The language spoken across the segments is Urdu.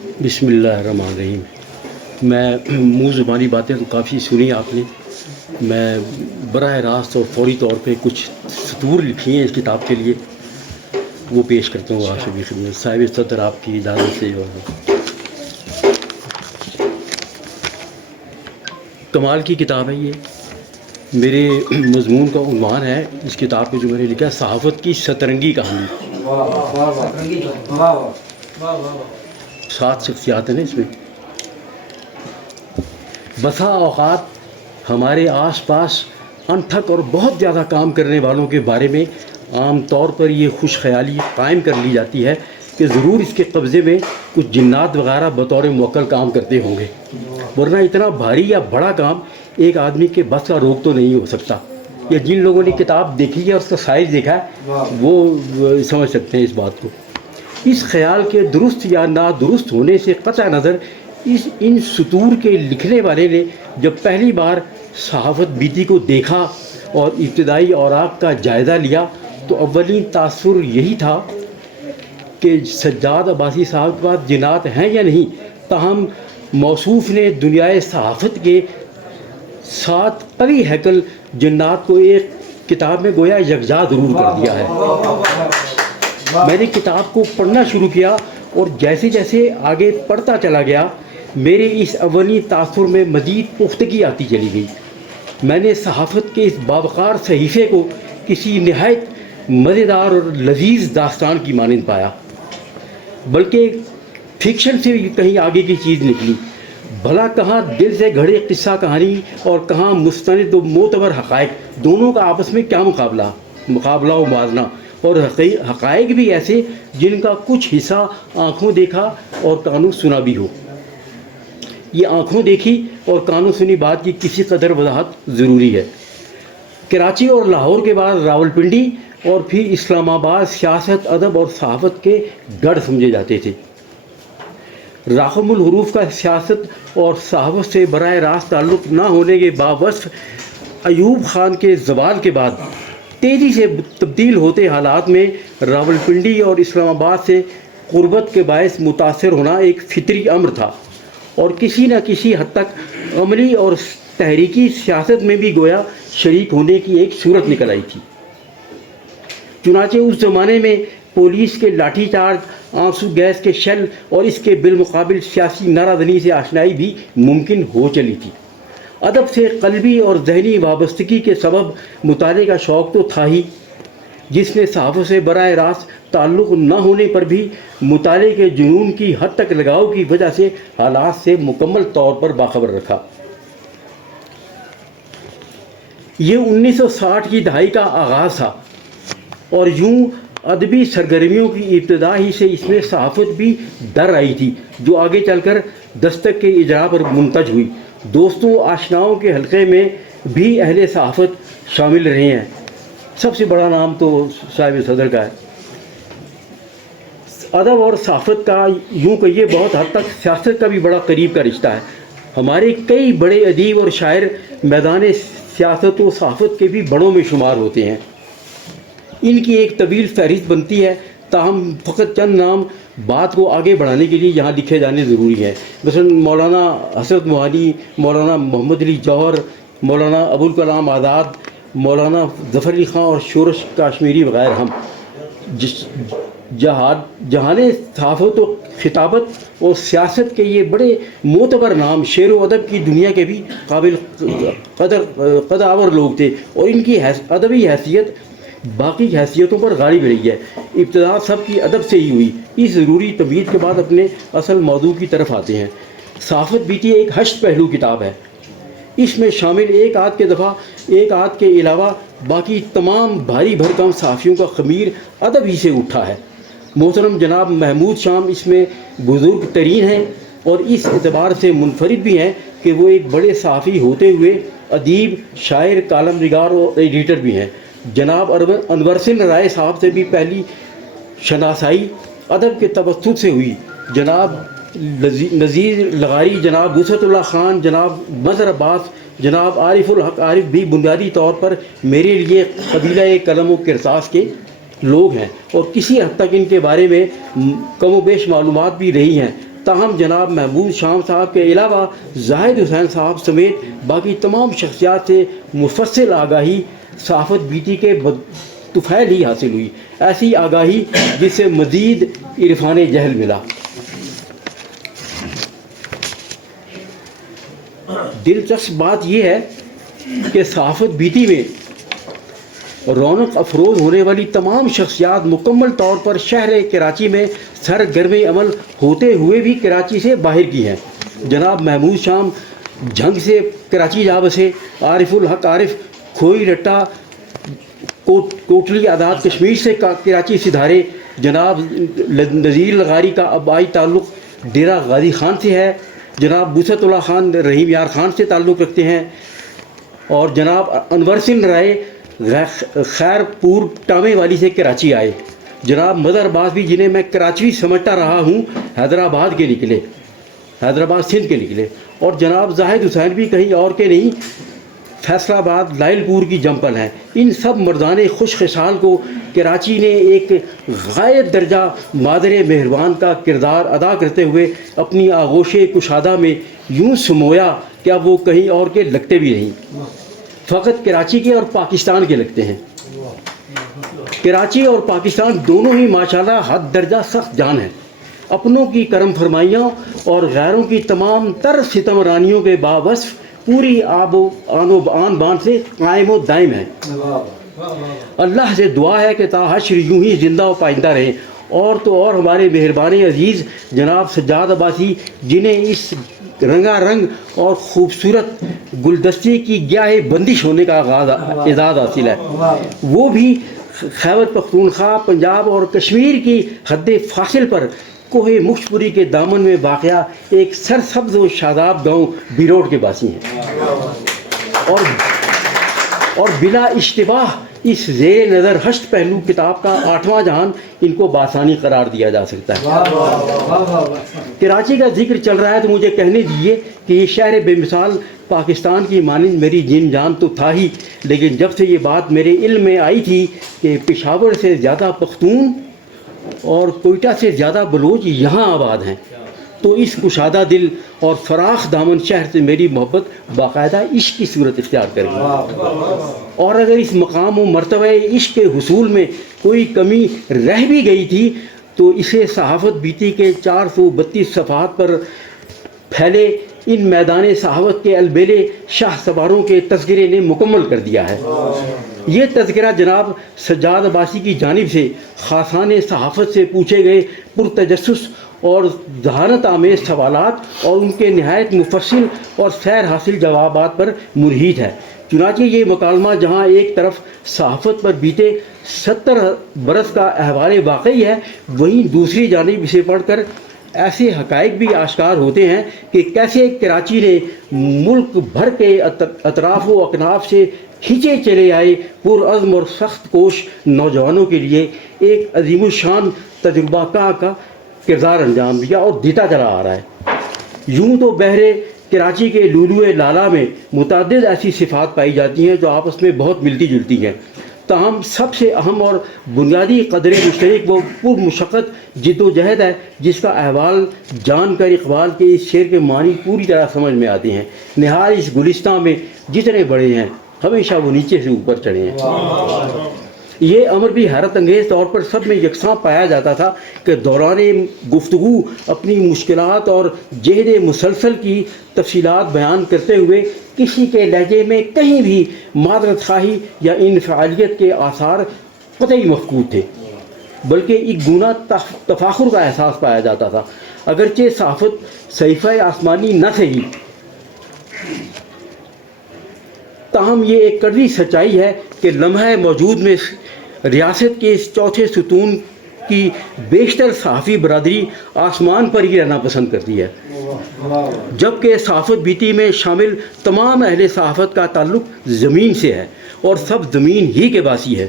بسم اللہ الرحمن الرحیم. میں منہ زبانی باتیں تو کافی سنی آپ نے. میں براہ راست اور فوری طور پہ کچھ سطور لکھی ہیں اس کتاب کے لیے، وہ پیش کرتا ہوں آپ سے بھی خدمت صاحب صدر آپ کی اجازت سے. اور کمال کی کتاب ہے یہ. میرے مضمون کا عنوان ہے اس کتاب پہ جو میں نے لکھا ہے صحافت کی سترنگی کہانی. 7 شخصیات ہیں اس میں. بسا اوقات ہمارے آس پاس انتھک اور بہت زیادہ کام کرنے والوں کے بارے میں عام طور پر یہ خوش خیالی قائم کر لی جاتی ہے کہ ضرور اس کے قبضے میں کچھ جنات وغیرہ بطور موکل کام کرتے ہوں گے، ورنہ اتنا بھاری یا بڑا کام ایک آدمی کے بس کا روک تو نہیں ہو سکتا. یا جن لوگوں نے کتاب دیکھی ہے اور اس کا سائز دیکھا ہے وہ سمجھ سکتے ہیں اس بات کو. اس خیال کے درست یا نادرست ہونے سے قطع نظر ان سطور کے لکھنے والے نے جب پہلی بار صحافت بیتی کو دیکھا اور ابتدائی اوراق کا جائزہ لیا تو اولین تاثر یہی تھا کہ سجاد عباسی صاحب کے پاس جنات ہیں یا نہیں، تاہم موصوف نے دنیائے صحافت کے 7 قوی ہیکل جنات کو ایک کتاب میں گویا یکجا ضرور کر دیا ہے. میں نے کتاب کو پڑھنا شروع کیا اور جیسے جیسے آگے پڑھتا چلا گیا میرے اس اولی تاثر میں مزید پختگی آتی چلی گئی. میں نے صحافت کے اس باوقار صحیفے کو کسی نہایت مزیدار اور لذیذ داستان کی مانند پایا، بلکہ فکشن سے بھی کہیں آگے کی چیز نکلی. بھلا کہاں دل سے گھڑے قصہ کہانی اور کہاں مستند و معتبر حقائق، دونوں کا آپس میں کیا مقابلہ و موازنہ، اور حقائق بھی ایسے جن کا کچھ حصہ آنکھوں دیکھا اور کانوں سنا بھی ہو. یہ آنکھوں دیکھی اور کانوں سنی بات کی کسی قدر وضاحت ضروری ہے. کراچی اور لاہور کے بعد راولپنڈی اور پھر اسلام آباد سیاست، ادب اور صحافت کے گڑھ سمجھے جاتے تھے. راحم الحروف کا سیاست اور صحافت سے براہ راست تعلق نہ ہونے کے باوصف ایوب خان کے زوال کے بعد تیزی سے تبدیل ہوتے حالات میں راولپنڈی اور اسلام آباد سے قربت کے باعث متاثر ہونا ایک فطری امر تھا اور کسی نہ کسی حد تک عملی اور تحریکی سیاست میں بھی گویا شریک ہونے کی ایک صورت نکل آئی تھی. چنانچہ اس زمانے میں پولیس کے لاٹھی چارج، آنسو گیس کے شل اور اس کے بالمقابل سیاسی نعرہ زنی سے آشنائی بھی ممکن ہو چلی تھی. ادب سے قلبی اور ذہنی وابستگی کے سبب مطالعے کا شوق تو تھا ہی، جس نے صحافت سے براہ راست تعلق نہ ہونے پر بھی مطالعے کے جنون کی حد تک لگاؤ کی وجہ سے حالات سے مکمل طور پر باخبر رکھا. یہ 1960 کی دہائی کا آغاز تھا اور یوں ادبی سرگرمیوں کی ابتدا ہی سے اس میں صحافت بھی در آئی تھی، جو آگے چل کر دستک کے اجرا پر منتج ہوئی. دوستوں آشناؤں کے حلقے میں بھی اہل صحافت شامل رہے ہیں. سب سے بڑا نام تو صاحب صدر کا ہے. ادب اور صحافت کا یوں کہیے بہت حد تک سیاست کا بھی بڑا قریب کا رشتہ ہے. ہمارے کئی بڑے ادیب اور شاعر میدان سیاست و صحافت کے بھی بڑوں میں شمار ہوتے ہیں. ان کی ایک طویل فہرست بنتی ہے، تاہم فقط چند نام بات کو آگے بڑھانے کے لیے یہاں لکھے جانے ضروری ہیں. مثلا مولانا حسرت موہانی، مولانا محمد علی جوہر، مولانا ابوالکلام آزاد، مولانا ظفر علی خان اور شورش کاشمیری وغیرہ. ہم جہان صحافت و خطابت اور سیاست کے یہ بڑے معتبر نام شعر و ادب کی دنیا کے بھی قابل قدر لوگ تھے اور ان کی ادبی حیثیت باقی حیثیتوں پر غالب رہی ہے. ابتدا سب کی ادب سے ہی ہوئی. اس ضروری تمہید کے بعد اپنے اصل موضوع کی طرف آتے ہیں. صحافت بیتی ایک 8 پہلو کتاب ہے. اس میں شامل ایک آدھ کے علاوہ باقی تمام بھاری بھرکم صحافیوں کا خمیر ادب ہی سے اٹھا ہے. محترم جناب محمود شام اس میں بزرگ ترین ہیں اور اس اعتبار سے منفرد بھی ہیں کہ وہ ایک بڑے صحافی ہوتے ہوئے ادیب، شاعر، کالم نگار اور ایڈیٹر بھی ہیں. جناب انور سن رائے صاحب سے بھی پہلی شناسائی ادب کے توسط سے ہوئی. جناب نذیر لغاری، جناب وسعت اللہ خان، جناب مظہر عباس، جناب عارف الحق عارف بھی بنیادی طور پر میرے لیے قبیلہ قلم و کرساس کے لوگ ہیں اور کسی حد تک ان کے بارے میں کم و بیش معلومات بھی رہی ہیں. تاہم جناب محمود شام صاحب کے علاوہ زاہد حسین صاحب سمیت باقی تمام شخصیات سے مفصل آگاہی صحافت بیتی کے طفیل ہی حاصل ہوئی، ایسی آگاہی جس سے مزید عرفان جہل ملا۔ دلچسپ بات یہ ہے کہ صحافت بیتی میں رونق افروز ہونے والی تمام شخصیات مکمل طور پر شہر کراچی میں سرگرم عمل ہوتے ہوئے بھی کراچی سے باہر کی ہیں۔ جناب محمود شام جھنگ سے کراچی جا بسے، عارف الحق عارف کھوئی رٹا کوٹلی آزاد کشمیر سے کراچی سدھارے، جناب نذیر لغاری کا آبائی تعلق ڈیرہ غازی خان سے ہے، جناب بوست اللہ خان رحیم یار خان سے تعلق رکھتے ہیں، اور جناب انور سنگھ رائے خیر پور ٹامے والی سے کراچی آئے۔ جناب مظہر عباس بھی، جنہیں میں کراچی سمجھتا رہا ہوں، حیدرآباد کے نکلے، حیدرآباد سندھ کے نکلے، اور جناب زاہد حسین بھی کہیں اور کے نہیں، فیصل آباد لائل پور کی جمپل ہیں۔ ان سب مردان خوش خصال کو کراچی نے ایک غایت درجہ مادر مہربان کا کردار ادا کرتے ہوئے اپنی آغوش کشادہ میں یوں سمویا کہ اب وہ کہیں اور کے لگتے بھی نہیں، فقط کراچی کے اور پاکستان کے لگتے ہیں۔ کراچی اور پاکستان دونوں ہی ماشاءاللہ حد درجہ سخت جان ہیں، اپنوں کی کرم فرمائیوں اور غیروں کی تمام تر ستم رانیوں کے باوصف پوری آب و آن بان سے قائم و دائم ہے۔ اللہ سے دعا ہے کہ تا حشر یوں ہی زندہ و پائندہ رہیں، اور تو اور ہمارے مہربان عزیز جناب سجاد عباسی، جنہیں اس رنگا رنگ اور خوبصورت گلدستی کی گیاہ بندش ہونے کا اعزاز حاصل ہے، وہ بھی خیبر پختونخوا، پنجاب اور کشمیر کی حد فاصل پر کوہ مکشپوری کے دامن میں واقع ایک سرسبز و شاداب گاؤں بیروٹ کے باسی ہیں، اور بلا اشتباہ اس زیر نظر ہشت پہلو کتاب کا 8واں جہان ان کو بآسانی قرار دیا جا سکتا ہے۔ کراچی کا ذکر چل رہا ہے تو مجھے کہنے دیجیے کہ یہ شہر بے مثال پاکستان کی مانند میری جن جان تو تھا ہی، لیکن جب سے یہ بات میرے علم میں آئی تھی کہ پشاور سے زیادہ پختون اور کوئٹہ سے زیادہ بلوچ یہاں آباد ہیں، تو اس کشادہ دل اور فراخ دامن شہر سے میری محبت باقاعدہ عشق کی صورت اختیار کرے گی، اور اگر اس مقام و مرتبہ عشق کے حصول میں کوئی کمی رہ بھی گئی تھی تو اسے صحافت بیتی کے 432 صفحات پر پھیلے ان میدان صحافت کے البیلے شاہ سواروں کے تذکرے نے مکمل کر دیا ہے۔ یہ تذکرہ جناب سجاد عباسی کی جانب سے خاصان صحافت سے پوچھے گئے پرتجسس اور ذہانت آمیز سوالات اور ان کے نہایت مفصل اور سیر حاصل جوابات پر منحیط ہے۔ چنانچہ یہ مکالمہ جہاں ایک طرف صحافت پر بیتے 70 برس کا احوال واقعی ہے، وہیں دوسری جانب اسے پڑھ کر ایسے حقائق بھی آشکار ہوتے ہیں کہ کیسے کراچی نے ملک بھر کے اطراف و اکناف سے کھینچے چلے آئے پرعزم اور سخت کوش نوجوانوں کے لیے ایک عظیم الشان تجربہ کا کردار انجام دیا اور دیتا چلا آ رہا ہے۔ یوں تو بحر کراچی کے لولو لالا میں متعدد ایسی صفات پائی جاتی ہیں جو آپس میں بہت ملتی جلتی ہیں، تاہم سب سے اہم اور بنیادی قدر مشترک وہ پرمشقت جد و جہد ہے، جس کا احوال جان کر اقبال کے اس شعر کے معنی پوری طرح سمجھ میں آتے ہیں۔ نہال اس گلستان میں جتنے بڑے ہیں ہمیشہ وہ نیچے سے اوپر چڑھے ہیں۔ یہ امر بھی حیرت انگیز طور پر سب میں یکساں پایا جاتا تھا کہ دوران گفتگو اپنی مشکلات اور جہد مسلسل کی تفصیلات بیان کرتے ہوئے کسی کے لہجے میں کہیں بھی معذرت خواہی یا انفعالیت کے آثار قطعی مفقود تھے، بلکہ ایک گنا تفاخر کا احساس پایا جاتا تھا۔ اگرچہ صحافت صحیفہ آسمانی نہ صحیح، تاہم یہ ایک کڑوی سچائی ہے کہ لمحہ موجود میں ریاست کے اس چوتھے ستون کی بیشتر صحافی برادری آسمان پر ہی رہنا پسند کرتی ہے، جبکہ صحافت بیتی میں شامل تمام اہل صحافت کا تعلق زمین سے ہے اور سب زمین ہی کے باسی ہے۔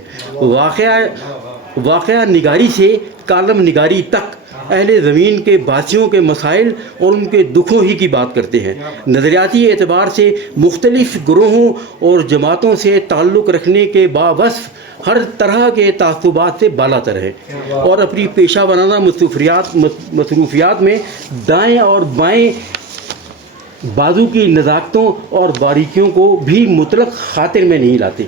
واقعہ نگاری سے کالم نگاری تک اہل زمین کے باسیوں کے مسائل اور ان کے دکھوں ہی کی بات کرتے ہیں. نظریاتی اعتبار سے مختلف گروہوں اور جماعتوں سے تعلق رکھنے کے باوصف ہر طرح کے تعصبات سے بالا تر ہے اور اپنی پیشہ ورانہ مصروفیات میں دائیں اور بائیں بازو کی نزاکتوں اور باریکیوں کو بھی مطلق خاطر میں نہیں لاتے،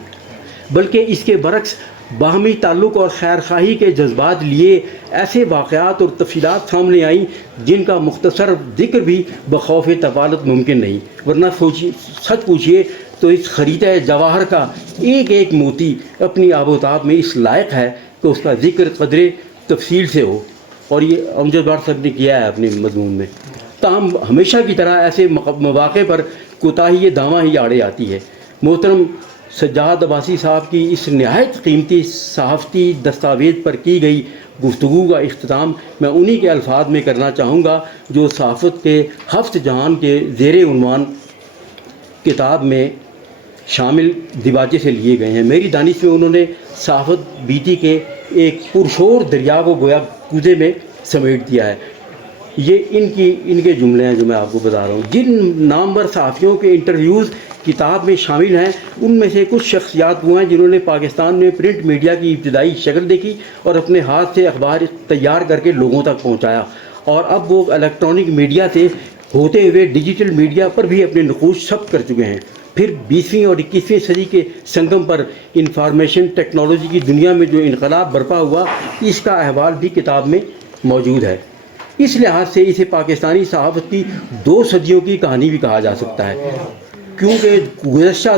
بلکہ اس کے برعکس باہمی تعلق اور خیر خواہی کے جذبات لیے ایسے واقعات اور تفصیلات سامنے آئیں جن کا مختصر ذکر بھی بخوف طوالت ممکن نہیں. ورنہ سچ پوچھیے تو اس خریدہ جواہر کا ایک ایک موتی اپنی آب و تاب میں اس لائق ہے کہ اس کا ذکر قدرے تفصیل سے ہو، اور یہ امجد بٹ صاحب نے کیا ہے اپنے مضمون میں. تاہم ہمیشہ کی طرح ایسے مواقع پر کوتاہی دامہ ہی آڑے آتی ہے. محترم سجاد عباسی صاحب کی اس نہایت قیمتی صحافتی دستاویز پر کی گئی گفتگو کا اختتام میں انہی کے الفاظ میں کرنا چاہوں گا جو صحافت کے ہفت جہان کے زیر عنوان کتاب میں شامل دیباچے سے لیے گئے ہیں. میری دانش میں انہوں نے صحافت بیتی کے ایک پرشور دریا کو گویا کوزے میں سمیٹ دیا ہے. یہ ان کے جملے ہیں جو میں آپ کو بتا رہا ہوں. جن نامور صحافیوں کے انٹرویوز کتاب میں شامل ہیں ان میں سے کچھ شخصیات وہ ہیں جنہوں نے پاکستان میں پرنٹ میڈیا کی ابتدائی شکل دیکھی اور اپنے ہاتھ سے اخبار تیار کر کے لوگوں تک پہنچایا، اور اب وہ الیکٹرانک میڈیا سے ہوتے ہوئے ڈیجیٹل میڈیا پر بھی اپنے نقوش ثبت کر چکے ہیں. پھر 20ویں اور 21ویں صدی کے سنگم پر انفارمیشن ٹیکنالوجی کی دنیا میں جو انقلاب برپا ہوا اس کا احوال بھی کتاب میں موجود ہے. اس لحاظ سے اسے پاکستانی صحافت کی 2 صدیوں کی کہانی بھی کہا جا سکتا ہے، کیونکہ گزشتہ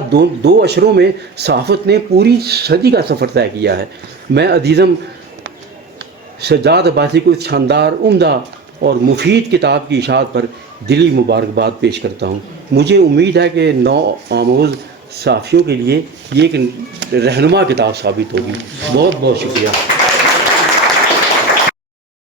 دو اشروں میں صحافت نے پوری صدی کا سفر طے کیا ہے. میں عزیزم سجاد عباسی کو اس شاندار، عمدہ اور مفید کتاب کی اشاعت پر دلی مبارکباد پیش کرتا ہوں. مجھے امید ہے کہ نو آموز صحافیوں کے لیے یہ ایک رہنما کتاب ثابت ہوگی. بہت بہت شکریہ.